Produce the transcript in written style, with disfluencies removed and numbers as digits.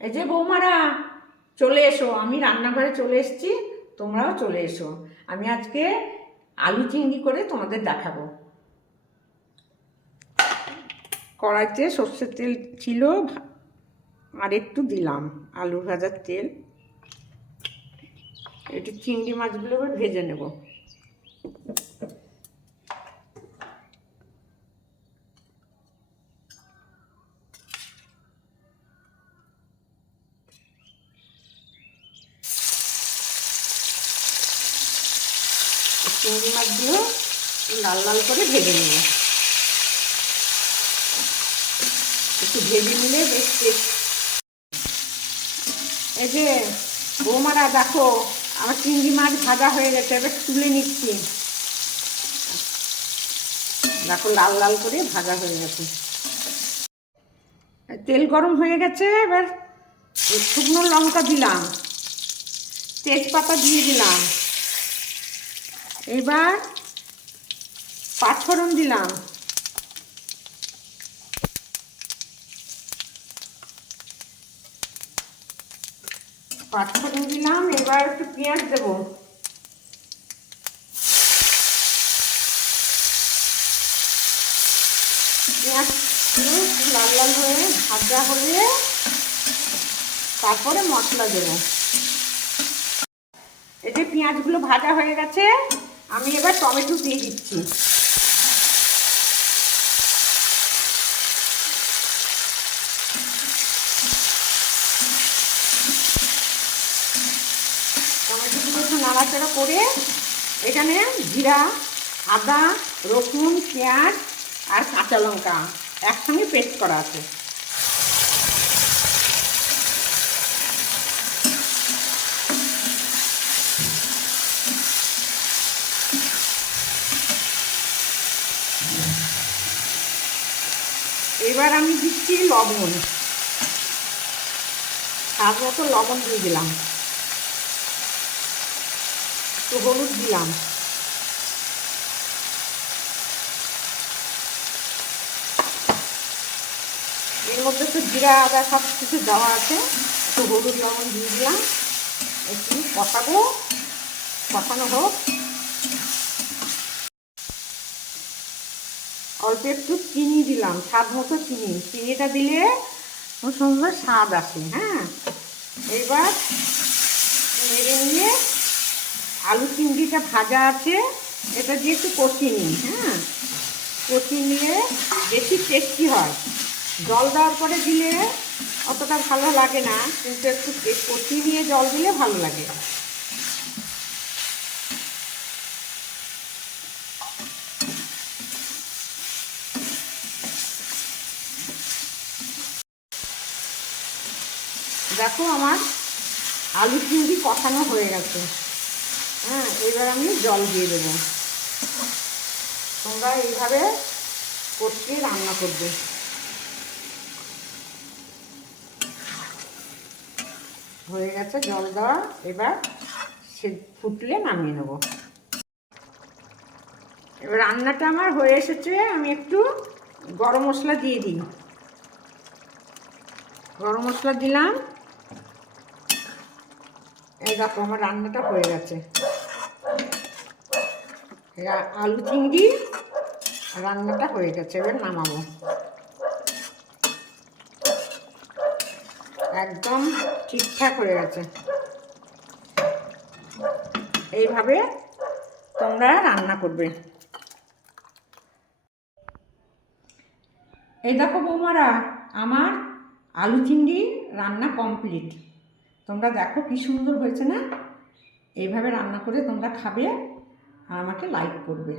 এই যে বৌমারা চলে এসো, আমি রান্নাঘরে চলে এসেছি, তোমরাও চলে এসো। আমি আজকে আলু চিংড়ি করে তোমাদের দেখাবো। কড়াইতে সর্ষের তেল ছিল, আর একটু দিলাম আলু ভাজার তেল। একটু চিংড়ি মাছগুলো এবার ভেজে নেব। চিংড়ি মাছগুলো লাল লাল করে ভেজে নেব। একটু ভেজে নিলে বেশ টেস্ট। এই যে বৌমারা দেখো, আমার চিংড়ি মাছ ভাজা হয়ে গেছে, এবার তুলে নিচ্ছি। দেখো লাল লাল করে ভাজা হয়ে গেছে। তেল গরম হয়ে গেছে, এবার শুকনো লঙ্কা দিলাম, তেজপাতা দিয়ে দিলাম, এবার পাঁচফোড়ন দিলাম, পাঁচফোড়ন দিলাম। এবার একটু পেঁয়াজ দেবো। পেঁয়াজ লাল লাল হয়ে ভাজা হলে তারপরে মশলা দেবো। এই যে পেঁয়াজগুলো ভাজা হয়ে গেছে, আমি এবার টমেটো দিয়ে দিচ্ছি। টমেটোগুলো একটু নাড়াচাড়া করে এখানে জিরা, আদা, রসুন, পেঁয়াজ আর কাঁচা লঙ্কা একসঙ্গে পেস্ট করা আছে। এবার আমি দিচ্ছি লবণ, স্বাদ মতো লবণ দিয়ে দিলাম, একটু হলুদ দিলাম, এর মধ্যে তো জিরা আদা সব কিছু দেওয়া আছে, একটু হলুদ লবণ দিয়ে দিলাম। একটু কষাবো, কষানো হোক। অল্প একটু চিনি দিলাম, স্বাদ মতো চিনি, চিনিটা দিলে খুব সুন্দর স্বাদ আসে। হ্যাঁ, এবার নেড়ে নিয়ে আলু চিংড়িটা ভাজা আছে এটা দিয়ে একটু কষিয়ে নিই। হ্যাঁ, কষিয়ে নিলে বেশি টেস্টি হয়। জল দেওয়ার পরে দিলে অতটা ভালো লাগে না, কিন্তু একটু কষিয়ে নিয়ে জল দিলে ভালো লাগে। দেখো আমার আলু চিংড়ি কষানো হয়ে গেছে। হ্যাঁ, এবার আমি জল দিয়ে দেবো। তোমরা এইভাবে কষিয়ে রান্না করবে। হয়ে গেছে জল দেওয়া, এবার সে ফুটলে নামিয়ে নেব। এবার রান্নাটা আমার হয়ে এসেছে, আমি একটু গরম মশলা দিয়ে দিই। গরম মশলা দিলাম। এই দেখো আমার রান্নাটা হয়ে গেছে। আলু চিংড়ি রান্নাটা হয়ে গেছে, এবার নামাবো। একদম ঠিকঠাক হয়ে গেছে। এইভাবে তোমরা রান্না করবে। এই দেখো বৌমারা, আমার আলু চিংড়ি রান্না কমপ্লিট। তোমরা দেখো কি সুন্দর হয়েছে না? এইভাবে রান্না করে তোমরা খাবে আর আমাকে লাইক করবে।